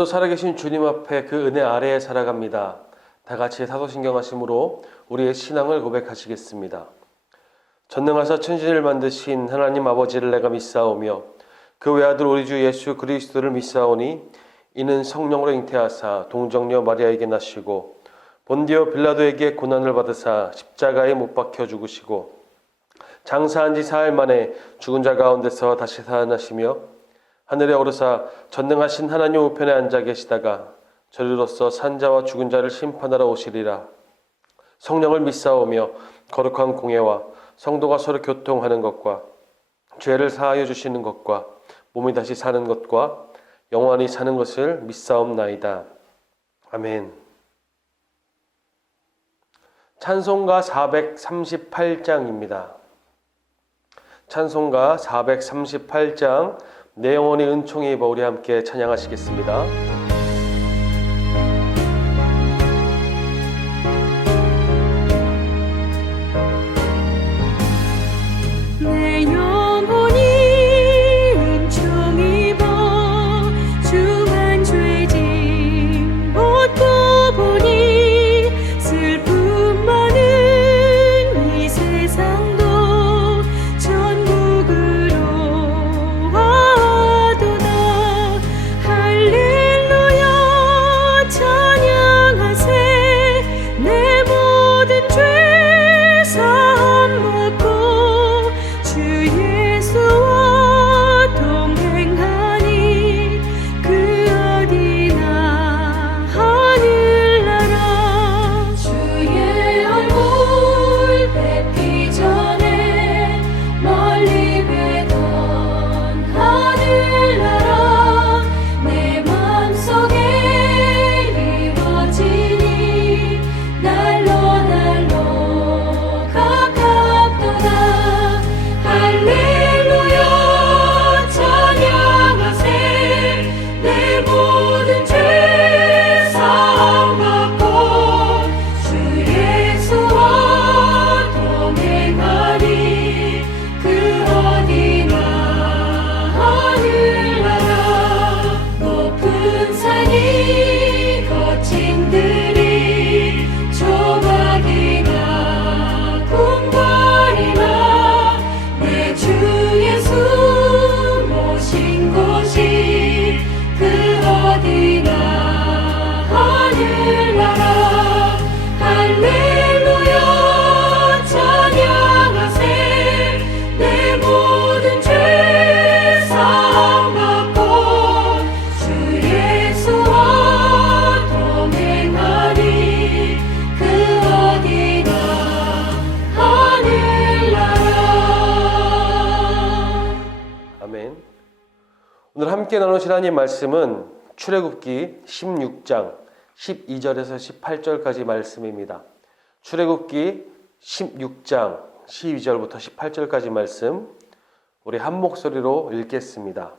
오늘도 살아계신 주님 앞에 그 은혜 아래에 살아갑니다. 다 같이 사도신경하심으로 우리의 신앙을 고백하시겠습니다. 전능하사 천지를 만드신 하나님 아버지를 내가 믿사오며 그 외아들 우리 주 예수 그리스도를 믿사오니 이는 성령으로 잉태하사 동정녀 마리아에게 나시고 본디오 빌라도에게 고난을 받으사 십자가에 못 박혀 죽으시고 장사한 지 사흘 만에 죽은 자 가운데서 다시 살아나시며 하늘에 오르사 전능하신 하나님 우편에 앉아 계시다가 저리로서 산자와 죽은 자를 심판하러 오시리라. 성령을 믿사오며 거룩한 공예와 성도가 서로 교통하는 것과 죄를 사하여 주시는 것과 몸이 다시 사는 것과 영원히 사는 것을 믿사옵나이다. 아멘. 찬송가 438장입니다. 찬송가 438장 내 영혼이 은총이 입어 우리 함께 찬양하시겠습니다. 오늘 함께 나누실 하나님 말씀은 출애굽기 16장 12절에서 18절까지 말씀입니다. 출애굽기 16장 12절부터 18절까지 말씀 우리 한 목소리로 읽겠습니다.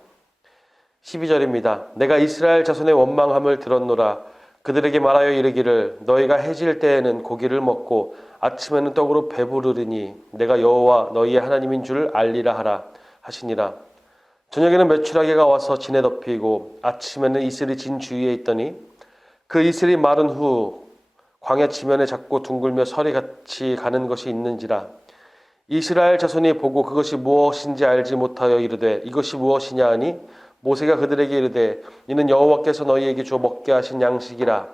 12절입니다. 내가 이스라엘 자손의 원망함을 들었노라. 그들에게 말하여 이르기를 너희가 해질 때에는 고기를 먹고 아침에는 떡으로 배부르리니 내가 여호와 너희의 하나님인 줄 알리라 하라 하시니라. 저녁에는 메추라기가 와서 진에 덮이고 아침에는 이슬이 진 주위에 있더니 그 이슬이 마른 후 광야 지면에 작고 둥글며 설이 같이 가는 것이 있는지라. 이스라엘 자손이 보고 그것이 무엇인지 알지 못하여 이르되 이것이 무엇이냐 하니 모세가 그들에게 이르되 이는 여호와께서 너희에게 주어 먹게 하신 양식이라.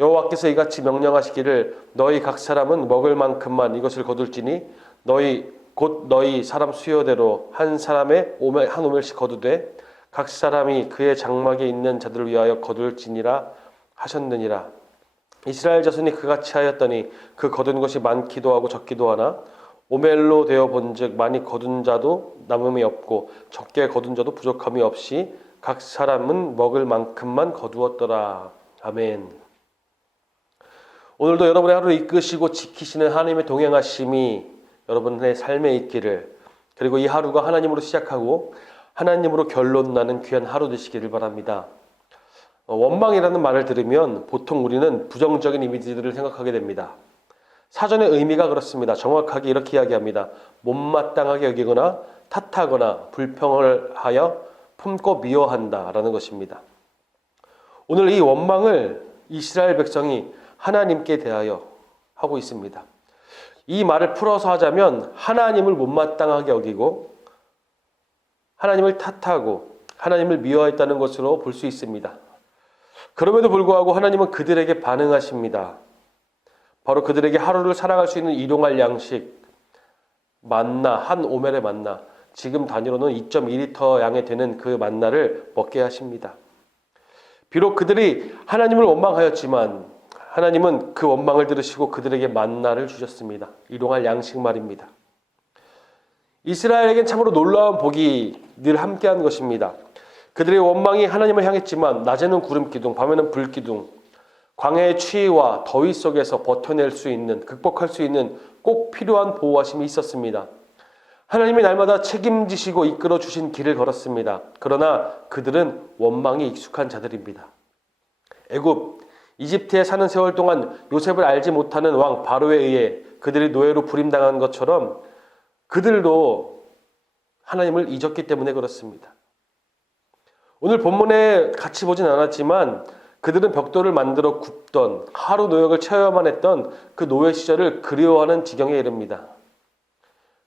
여호와께서 이같이 명령하시기를 너희 각 사람은 먹을 만큼만 이것을 거둘지니 너희 사람 수요대로 한 사람의 한 오멜씩 거두되 각 사람이 그의 장막에 있는 자들을 위하여 거둘지니라 하셨느니라. 이스라엘 자손이 그같이 하였더니 그 거둔 것이 많기도 하고 적기도 하나 오멜로 되어 본즉 많이 거둔 자도 남음이 없고 적게 거둔 자도 부족함이 없이 각 사람은 먹을 만큼만 거두었더라. 아멘. 오늘도 여러분의 하루를 이끄시고 지키시는 하나님의 동행하심이 여러분의 삶에 있기를, 그리고 이 하루가 하나님으로 시작하고 하나님으로 결론 나는 귀한 하루 되시기를 바랍니다. 원망이라는 말을 들으면 보통 우리는 부정적인 이미지들을 생각하게 됩니다. 사전의 의미가 그렇습니다. 정확하게 이렇게 이야기합니다. 못마땅하게 여기거나 탓하거나 불평을 하여 품고 미워한다라는 것입니다. 오늘 이 원망을 이스라엘 백성이 하나님께 대하여 하고 있습니다. 이 말을 풀어서 하자면 하나님을 못마땅하게 여기고 하나님을 탓하고 하나님을 미워했다는 것으로 볼 수 있습니다. 그럼에도 불구하고 하나님은 그들에게 반응하십니다. 바로 그들에게 하루를 살아갈 수 있는 일용할 양식, 만나, 한 오멜의 만나, 지금 단위로는 2.2리터 양에 되는 그 만나를 먹게 하십니다. 비록 그들이 하나님을 원망하였지만 하나님은 그 원망을 들으시고 그들에게 만나를 주셨습니다. 일용할 양식 말입니다. 이스라엘에겐 참으로 놀라운 복이 늘 함께한 것입니다. 그들의 원망이 하나님을 향했지만 낮에는 구름 기둥, 밤에는 불 기둥, 광야의 추위와 더위 속에서 버텨낼 수 있는, 극복할 수 있는 꼭 필요한 보호하심이 있었습니다. 하나님이 날마다 책임지시고 이끌어 주신 길을 걸었습니다. 그러나 그들은 원망이 익숙한 자들입니다. 애굽, 이집트에 사는 세월 동안 요셉을 알지 못하는 왕 바로에 의해 그들이 노예로 부림당한 것처럼 그들도 하나님을 잊었기 때문에 그렇습니다. 오늘 본문에 같이 보진 않았지만 그들은 벽돌을 만들어 굽던 하루 노역을 채워야만 했던 그 노예 시절을 그리워하는 지경에 이릅니다.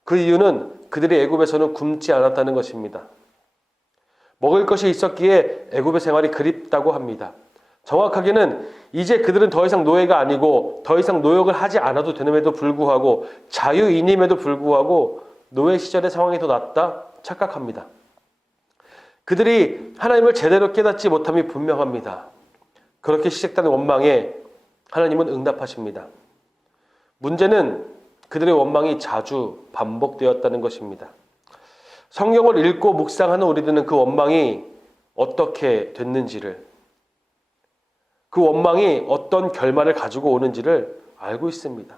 그 이유는 그들이 애굽에서는 굶지 않았다는 것입니다. 먹을 것이 있었기에 애굽의 생활이 그립다고 합니다. 정확하게는 이제 그들은 더 이상 노예가 아니고 더 이상 노역을 하지 않아도 되는데도 불구하고 자유인임에도 불구하고 노예 시절의 상황이 더 낫다 착각합니다. 그들이 하나님을 제대로 깨닫지 못함이 분명합니다. 그렇게 시작된 원망에 하나님은 응답하십니다. 문제는 그들의 원망이 자주 반복되었다는 것입니다. 성경을 읽고 묵상하는 우리들은 그 원망이 어떻게 됐는지를, 그 원망이 어떤 결말을 가지고 오는지를 알고 있습니다.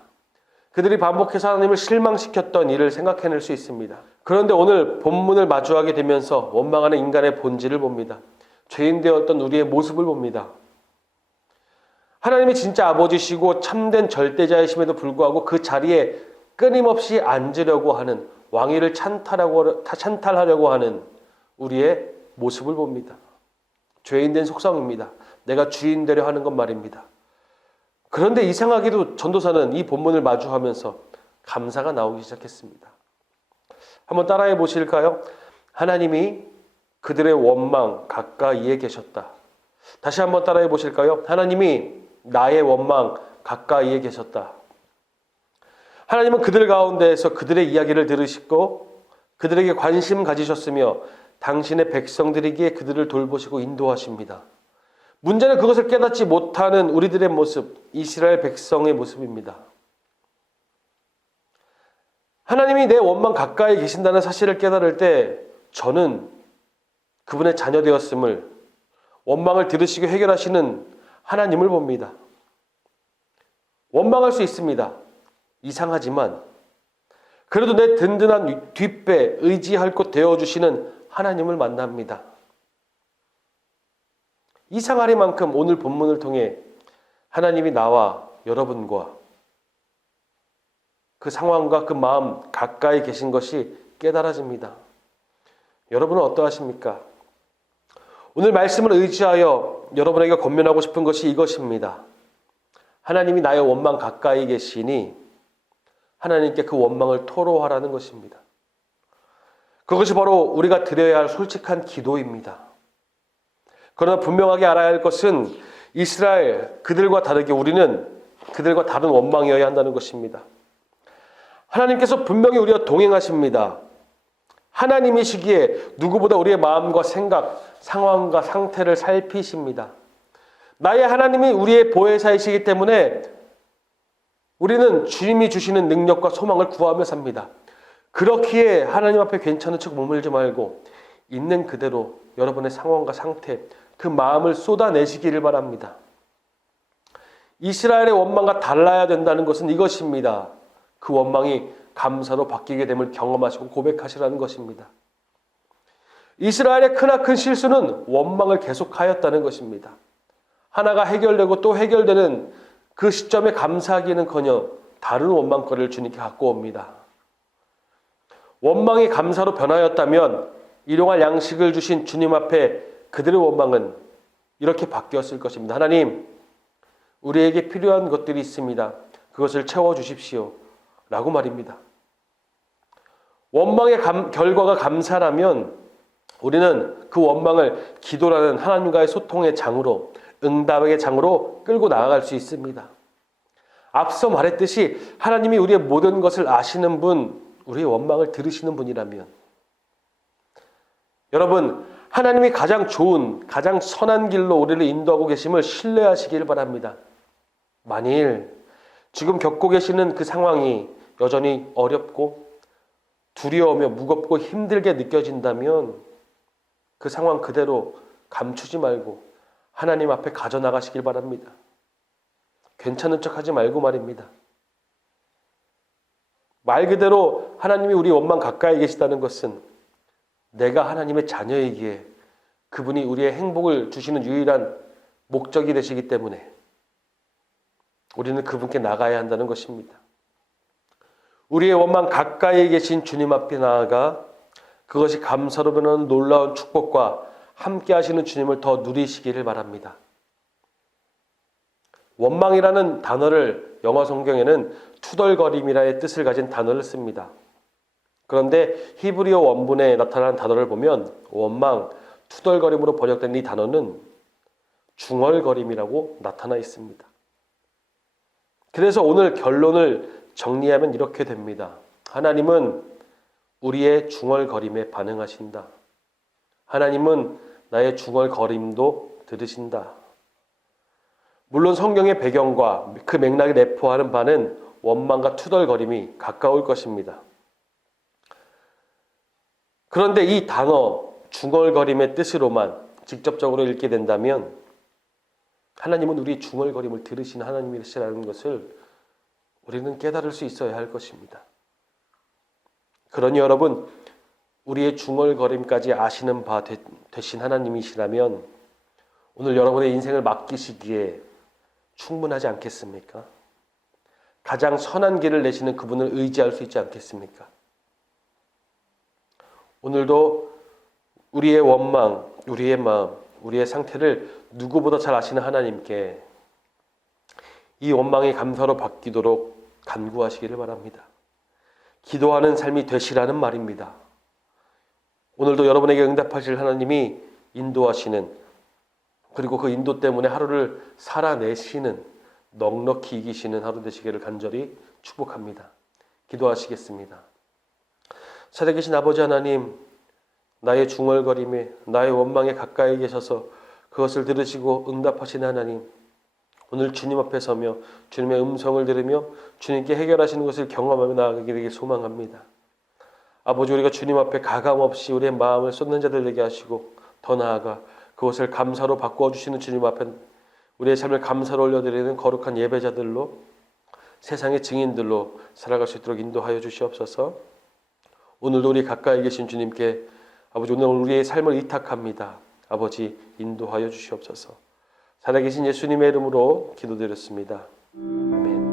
그들이 반복해서 하나님을 실망시켰던 일을 생각해낼 수 있습니다. 그런데 오늘 본문을 마주하게 되면서 원망하는 인간의 본질을 봅니다. 죄인 되었던 우리의 모습을 봅니다. 하나님이 진짜 아버지시고 참된 절대자이심에도 불구하고 그 자리에 끊임없이 앉으려고 하는, 왕위를 찬탈하려고 하는 우리의 모습을 봅니다. 죄인된 속성입니다. 내가 주인 되려 하는 것 말입니다. 그런데 이상하게도 전도사는 이 본문을 마주하면서 감사가 나오기 시작했습니다. 한번 따라해 보실까요? 하나님이 그들의 원망 가까이에 계셨다. 다시 한번 따라해 보실까요? 하나님이 나의 원망 가까이에 계셨다. 하나님은 그들 가운데에서 그들의 이야기를 들으시고 그들에게 관심 가지셨으며 당신의 백성들이기에 그들을 돌보시고 인도하십니다. 문제는 그것을 깨닫지 못하는 우리들의 모습, 이스라엘 백성의 모습입니다. 하나님이 내 원망 가까이 계신다는 사실을 깨달을 때 저는 그분의 자녀 되었음을, 원망을 들으시고 해결하시는 하나님을 봅니다. 원망할 수 있습니다. 이상하지만 그래도 내 든든한 뒷배, 의지할 곳 되어주시는 하나님을 만납니다. 이상하리만큼 오늘 본문을 통해 하나님이 나와 여러분과 그 상황과 그 마음 가까이 계신 것이 깨달아집니다. 여러분은 어떠하십니까? 오늘 말씀을 의지하여 여러분에게 권면하고 싶은 것이 이것입니다. 하나님이 나의 원망 가까이 계시니 하나님께 그 원망을 토로하라는 것입니다. 그것이 바로 우리가 드려야 할 솔직한 기도입니다. 그러나 분명하게 알아야 할 것은 이스라엘 그들과 다르게 우리는 그들과 다른 원망이어야 한다는 것입니다. 하나님께서 분명히 우리와 동행하십니다. 하나님이시기에 누구보다 우리의 마음과 생각, 상황과 상태를 살피십니다. 나의 하나님이 우리의 보혜사이시기 때문에 우리는 주님이 주시는 능력과 소망을 구하며 삽니다. 그렇기에 하나님 앞에 괜찮은 척 머물지 말고 있는 그대로 여러분의 상황과 상태, 그 마음을 쏟아내시기를 바랍니다. 이스라엘의 원망과 달라야 된다는 것은 이것입니다. 그 원망이 감사로 바뀌게 됨을 경험하시고 고백하시라는 것입니다. 이스라엘의 크나큰 실수는 원망을 계속하였다는 것입니다. 하나가 해결되고 또 해결되는 그 시점에 감사하기는커녕 다른 원망거리를 주님께 갖고 옵니다. 원망이 감사로 변하였다면 일용할 양식을 주신 주님 앞에 그들의 원망은 이렇게 바뀌었을 것입니다. 하나님, 우리에게 필요한 것들이 있습니다. 그것을 채워주십시오. 라고 말입니다. 원망의 결과가 감사라면 우리는 그 원망을 기도라는 하나님과의 소통의 장으로, 응답의 장으로 끌고 나아갈 수 있습니다. 앞서 말했듯이 하나님이 우리의 모든 것을 아시는 분, 우리의 원망을 들으시는 분이라면, 여러분, 하나님이 가장 좋은, 가장 선한 길로 우리를 인도하고 계심을 신뢰하시길 바랍니다. 만일 지금 겪고 계시는 그 상황이 여전히 어렵고 두려우며 무겁고 힘들게 느껴진다면 그 상황 그대로 감추지 말고 하나님 앞에 가져나가시길 바랍니다. 괜찮은 척하지 말고 말입니다. 말 그대로 하나님이 우리 원망 가까이 계시다는 것은 내가 하나님의 자녀이기에 그분이 우리의 행복을 주시는 유일한 목적이 되시기 때문에 우리는 그분께 나가야 한다는 것입니다. 우리의 원망 가까이 계신 주님 앞에 나아가 그것이 감사로 변하는 놀라운 축복과 함께 하시는 주님을 더 누리시기를 바랍니다. 원망이라는 단어를 영어 성경에는 투덜거림이라의 뜻을 가진 단어를 씁니다. 그런데 히브리어 원문에 나타난 단어를 보면 원망, 투덜거림으로 번역된 이 단어는 중얼거림이라고 나타나 있습니다. 그래서 오늘 결론을 정리하면 이렇게 됩니다. 하나님은 우리의 중얼거림에 반응하신다. 하나님은 나의 중얼거림도 들으신다. 물론 성경의 배경과 그 맥락이 내포하는 바는 원망과 투덜거림이 가까울 것입니다. 그런데 이 단어 중얼거림의 뜻으로만 직접적으로 읽게 된다면 하나님은 우리 중얼거림을 들으시는 하나님이시라는 것을 우리는 깨달을 수 있어야 할 것입니다. 그러니 여러분, 우리의 중얼거림까지 아시는 바 되신 하나님이시라면 오늘 여러분의 인생을 맡기시기에 충분하지 않겠습니까? 가장 선한 길을 내시는 그분을 의지할 수 있지 않겠습니까? 오늘도 우리의 원망, 우리의 마음, 우리의 상태를 누구보다 잘 아시는 하나님께 이 원망의 감사로 바뀌도록 간구하시기를 바랍니다. 기도하는 삶이 되시라는 말입니다. 오늘도 여러분에게 응답하실 하나님이 인도하시는, 그리고 그 인도 때문에 하루를 살아내시는, 넉넉히 이기시는 하루 되시기를 간절히 축복합니다. 기도하시겠습니다. 살아계신 아버지 하나님, 나의 중얼거림에, 나의 원망에 가까이 계셔서 그것을 들으시고 응답하시는 하나님, 오늘 주님 앞에 서며 주님의 음성을 들으며 주님께 해결하시는 것을 경험하며 나아가게 되길 소망합니다. 아버지, 우리가 주님 앞에 가감없이 우리의 마음을 쏟는 자들 되게 하시고 더 나아가 그것을 감사로 바꾸어 주시는 주님 앞에 우리의 삶을 감사로 올려드리는 거룩한 예배자들로, 세상의 증인들로 살아갈 수 있도록 인도하여 주시옵소서. 오늘도 우리 가까이 계신 주님께 아버지, 오늘 우리의 삶을 의탁합니다. 아버지, 인도하여 주시옵소서. 살아계신 예수님의 이름으로 기도드렸습니다. 아멘.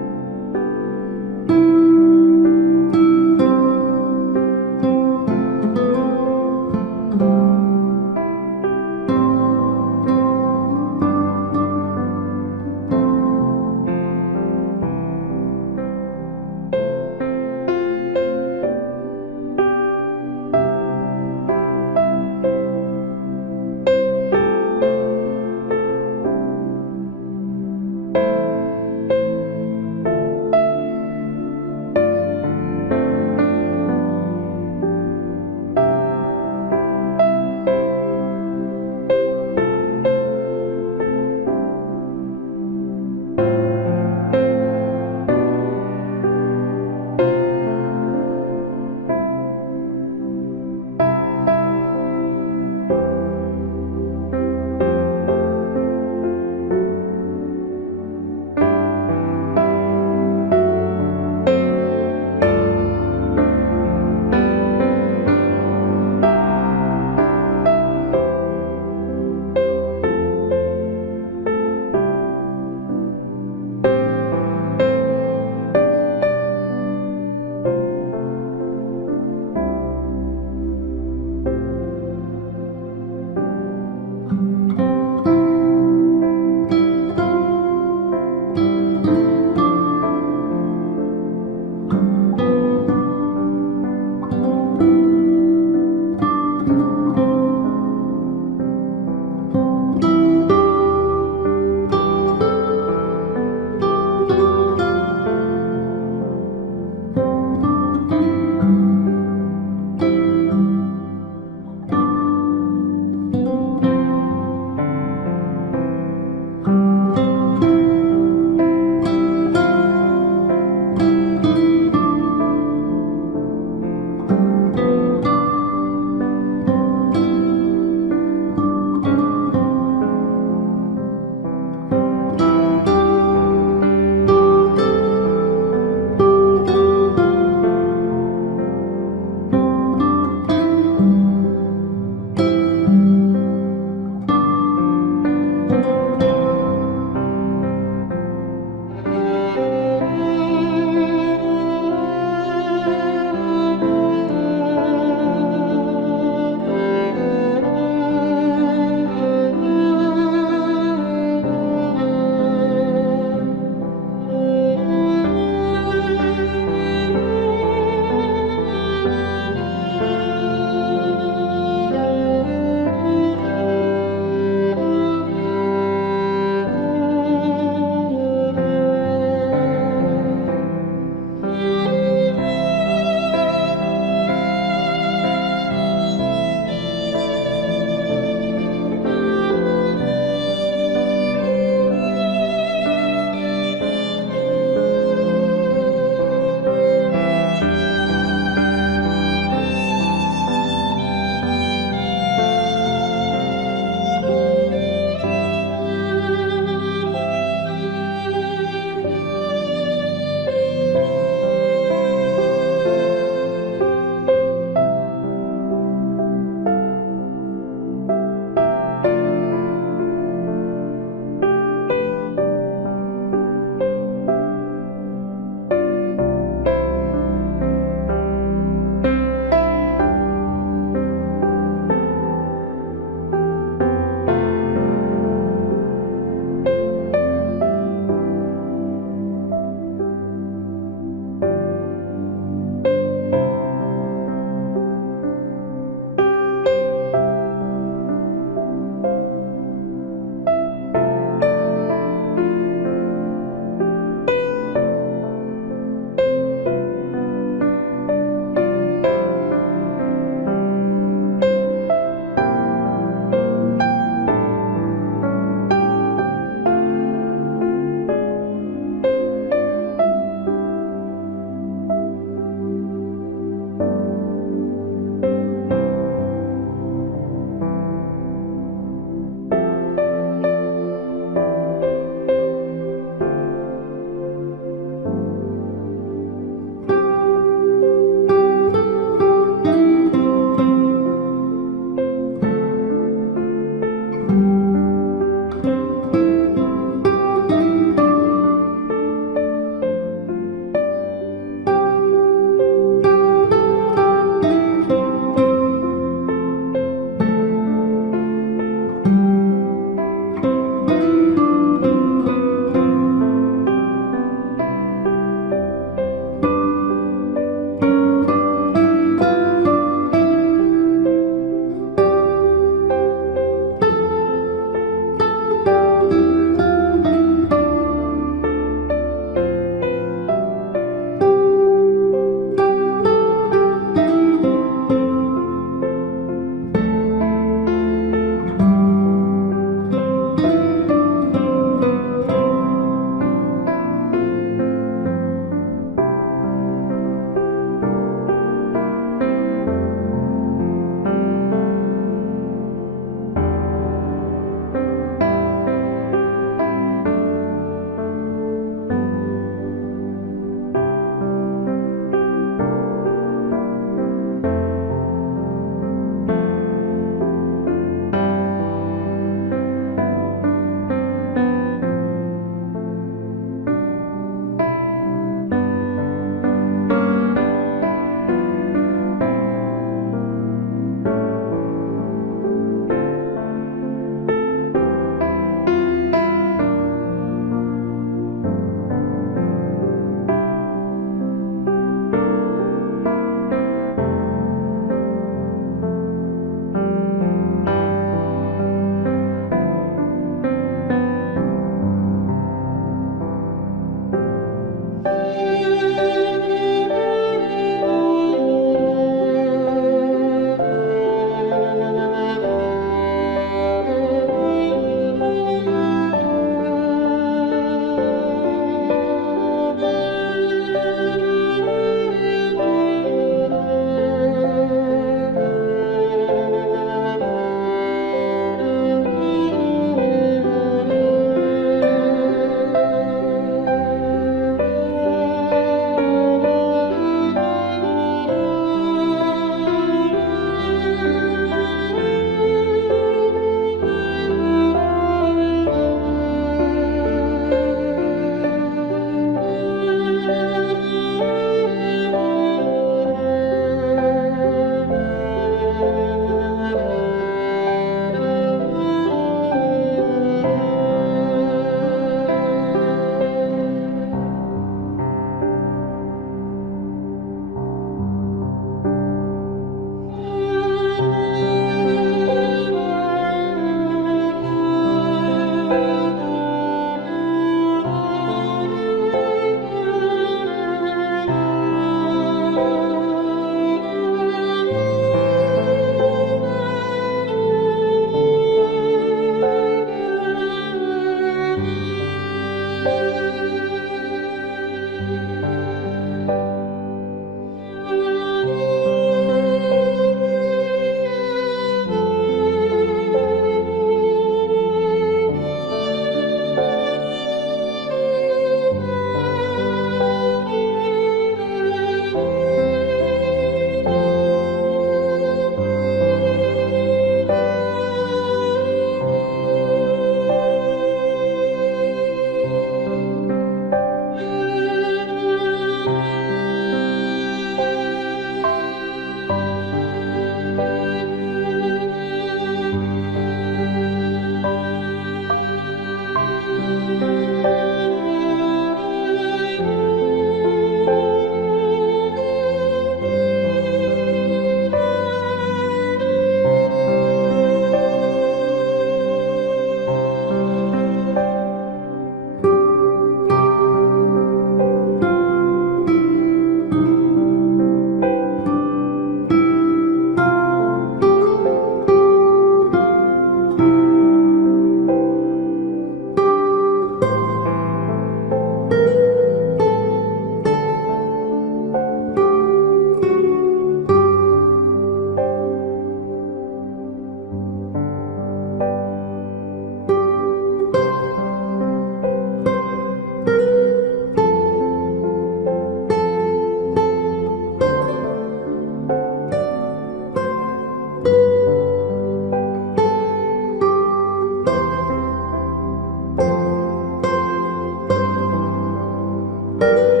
네.